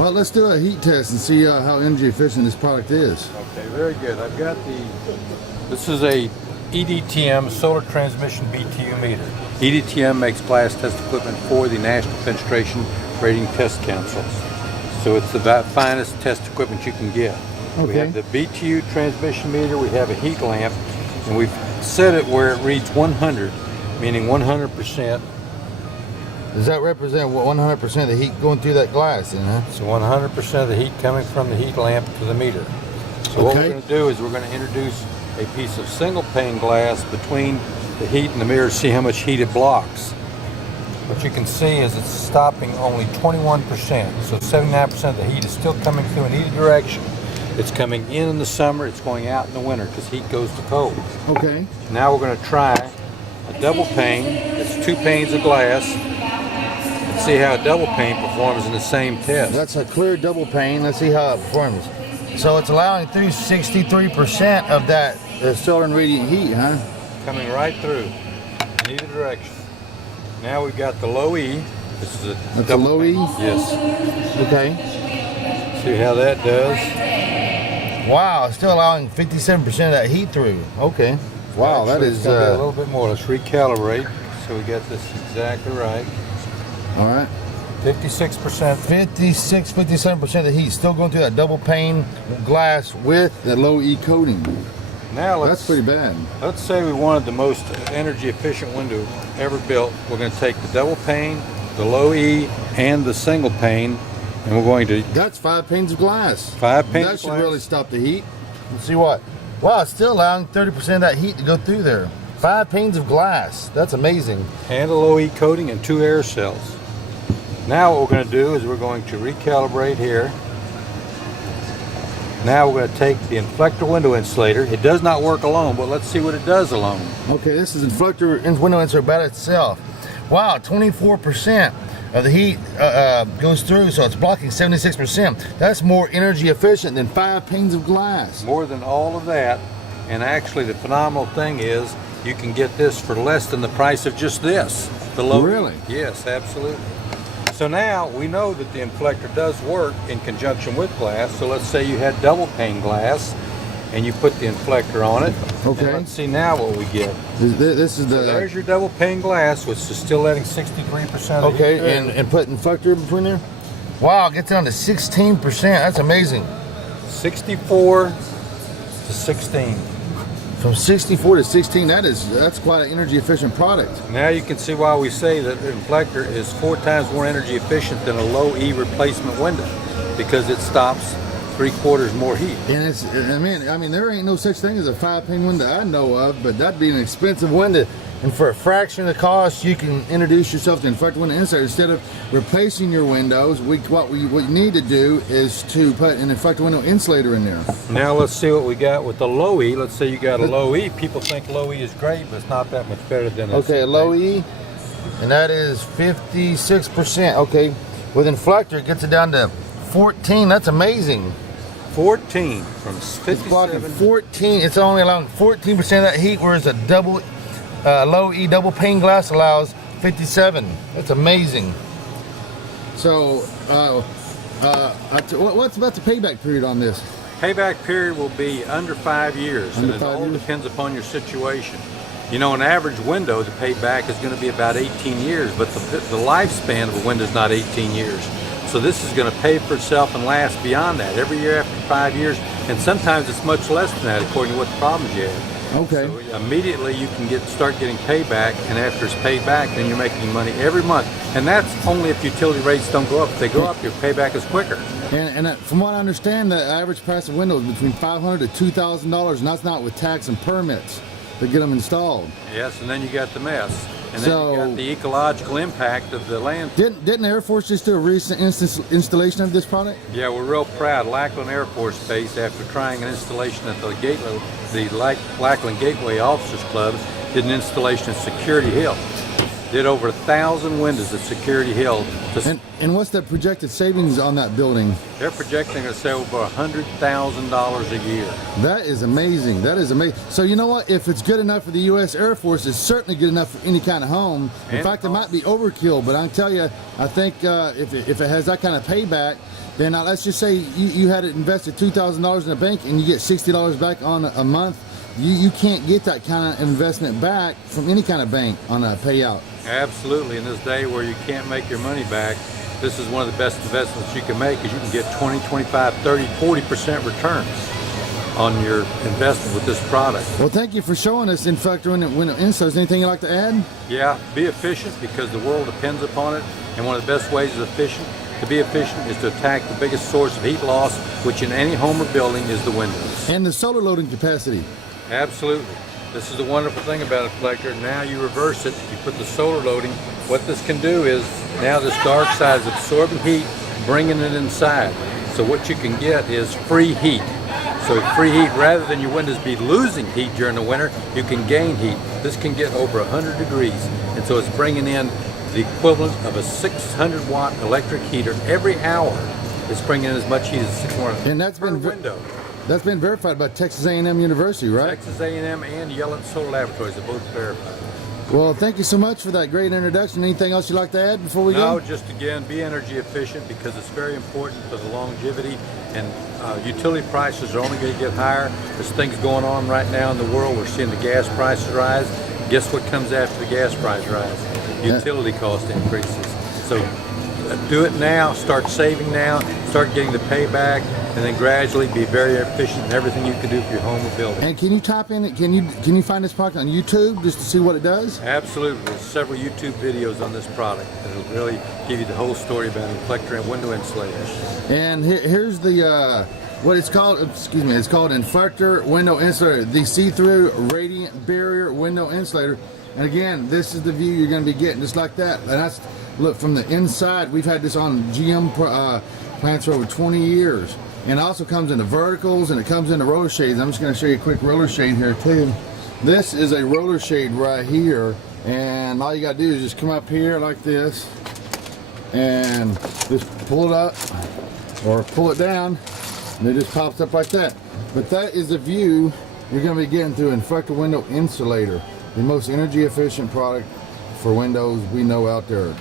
Well, let's do a heat test and see how energy efficient this product is. Okay, very good. I've got this is a EDTM solar transmission BTU meter. EDTM makes glass test equipment for the National Fenestration Rating Test Council. So it's the finest test equipment you can get. Okay. We have the BTU transmission meter, we have a heat lamp, and we've set it where it reads 100, meaning 100%. Does that represent 100% of the heat going through that glass then, huh? So 100% of the heat coming from the heat lamp to the meter. So what we're going to do is we're going to introduce a piece of single pane glass between the heat and the mirror to see how much heat it blocks. What you can see is it's stopping only 21%. So 79% of the heat is still coming through in either direction. It's coming in the summer, it's going out in the winter because heat goes to cold. Okay. Now we're going to try a double pane. It's 2 panes of glass. Let's see how a double pane performs in the same test. That's a clear double pane. Let's see how it performs. So it's allowing through 63% of that solar and radiant heat, huh? Coming right through in either direction. Now we've got the low E. This is a double low E? Yes. Okay. See how that does. Wow, it's still allowing 57% of that heat through. Okay. Wow, actually, that is it's gonna be a little bit more. Let's recalibrate so we get this exactly right. All right. 56%. 57% of the heat still going through that double pane glass with the low E coating. Now that's pretty bad. Let's say we wanted the most energy efficient window ever built. We're going to take the double pane, the low E, and the single pane, and we're going to... That's 5 panes of glass. 5 panes That of should glass. really stop the heat. Let's see what. Wow, it's still allowing 30% of that heat to go through there. 5 panes of glass. That's amazing. And a low E coating and 2 air cells. Now what we're going to do is we're going to recalibrate here. Now we're going to take the inflector window insulator. It does not work alone, but let's see what it does alone. Okay, this is inflector window insulator by itself. Wow, 24% of the heat goes through, so it's blocking 76%. That's more energy efficient than 5 panes of glass. More than all of that, and actually the phenomenal thing is you can get this for less than the price of just this. The low. Really? Yes, absolutely. So now we know that the inflector does work in conjunction with glass. So let's say you had double pane glass and you put the inflector on it. Okay. And let's see now what we get. This is the... So there's your double pane glass, which is still letting 63% of the heat. Okay, and put inflector in between there? Wow, it gets down to 16%. That's amazing. 64 to 16. From 64 to 16, that's quite an energy efficient product. Now you can see why we say that the inflector is 4 times more energy efficient than a low E replacement window, because it stops 3/4 more heat. And it's, I mean, there ain't no such thing as a 5 pane window I know of, but that'd be an expensive window. And for a fraction of the cost, you can introduce yourself to inflector window insulator. Instead of replacing your windows, what you need to do is to put an inflector window insulator in there. Now let's see what we got with the low E. Let's say you got a low E. People think low E is great, but it's not that much better than a low E, and that is 56%. Okay, with inflector, it gets it down to 14. That's amazing. 14 from 57. It's blocking 14. It's only allowing 14% of that heat, whereas a low E double pane glass allows 57. That's amazing. So, what's about the payback period on this? Payback period will be under 5 years, and it all depends upon your situation. You know, an average window to pay back is going to be about 18 years, but the lifespan of a window is not 18 years. So this is going to pay for itself and last beyond that. Every year after 5 years, and sometimes it's much less than that according to what problems you have. Okay. So immediately you can start getting payback, and after it's paid back, then you're making money every month. And that's only if utility rates don't go up. If they go up, your payback is quicker. And from what I understand, the average price of windows is between $500 to $2,000, and that's not with tax and permits to get them installed. Yes, and then you got the mess. And then you got the ecological impact of the land. Didn't the Air Force just do a recent installation of this product? Yeah, we're real proud. Lackland Air Force Base, after trying an installation at the Lackland Gateway Officers Club, did an installation at Security Hill. Did over 1,000 windows at Security Hill. And what's the projected savings on that building? They're projecting to save over $100,000 a year. That is amazing. That is amazing. So you know what? If it's good enough for the U.S. Air Force, it's certainly good enough for any kind of home. In fact, it might be overkill, but I can tell you, I think if it has that kind of payback, then let's just say you had it invested $2,000 in a bank and you get $60 back on a month. You can't get that kind of investment back from any kind of bank on a payout. Absolutely. In this day where you can't make your money back, this is one of the best investments you can make, because you can get 20, 25, 30, 40% returns on your investment with this product. Well, thank you for showing us Inflector window inserts. Anything you'd like to add? Yeah, be efficient, because the world depends upon it, and one of the best ways to be efficient is to attack the biggest source of heat loss, which in any home or building is the windows. And the solar loading capacity. Absolutely. This is the wonderful thing about a Inflector. Now you reverse it, you put the solar loading. What this can do is, now this dark side is absorbing heat, bringing it inside. So what you can get is free heat. So free heat, rather than your windows be losing heat during the winter, you can gain heat. This can get over 100 degrees. And so it's bringing in the equivalent of a 600 watt electric heater every hour. It's bringing in as much heat as 600 and that's per been window. That's been verified by Texas A&M University, right? Texas A&M and Yellett Solar Laboratories have both verified. Well, thank you so much for that great introduction. Anything else you'd like to add before we go? No, just again, be energy efficient, because it's very important for the longevity, and utility prices are only going to get higher. There's things going on right now in the world. We're seeing the gas prices rise. Guess what comes after the gas price rise? Utility cost increases. So do it now, start saving now, start getting the payback, and then gradually be very efficient in everything you can do for your home or building. And can you type in it? Can you find this product on YouTube just to see what it does? Absolutely. There's several YouTube videos on this product that'll really give you the whole story about Inflector and window insulators. And here's the what it's called. Excuse me. It's called Inflector window insulator, the see-through radiant barrier window insulator. And again, this is the view you're going to be getting, just like that. And that's, look, from the inside. We've had this on GM plants for over 20 years. And it also comes in the verticals, and it comes in the roller shades. I'm just going to show you a quick roller shade here too. This is a roller shade right here, and all you got to do is just come up here like this and just pull it up or pull it down, and it just pops up like that. But that is the view you're going to be getting through Inflector window insulator, the most energy efficient product for windows we know out there.